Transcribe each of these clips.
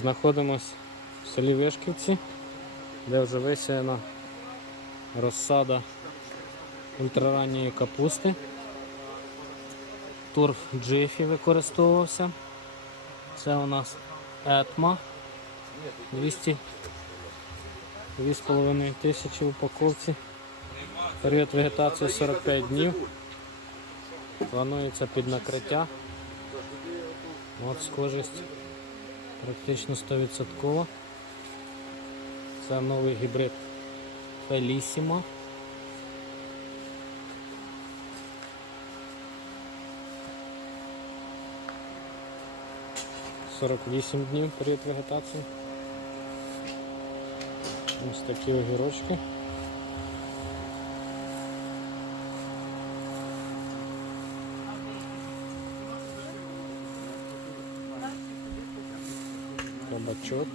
Знаходимось в селі Вишківці, де вже висіяна розсада ультраранньої капусти. Турф Джифі використовувався. Це у нас етма 200 2,5 тисячі упаковці. Період вегетації 45 днів. Планується під накриття. От схожість практично 100%. Це новий гібрид Фелісіма. Сорок вісім днів період вегетації. Ось такі огірочки. Кабачок.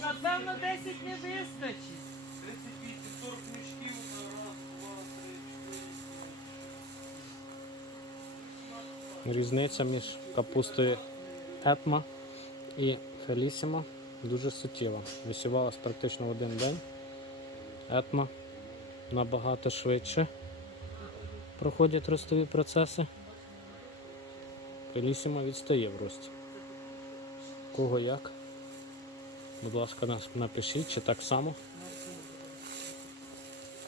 Напевно, 10 не вистачить. 38-40 мішків раз, два, три, чотири. Різниця між капустою Етма і Фелісіма дуже суттєва. Висівалась практично в один день. Етма набагато швидше проходять ростові процеси. Фелісіма відстає в рості. Кого як? Будь ласка, нас напишіть, чи так само.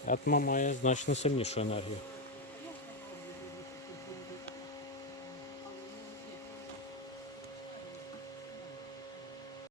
Атма має значно сильнішу енергію.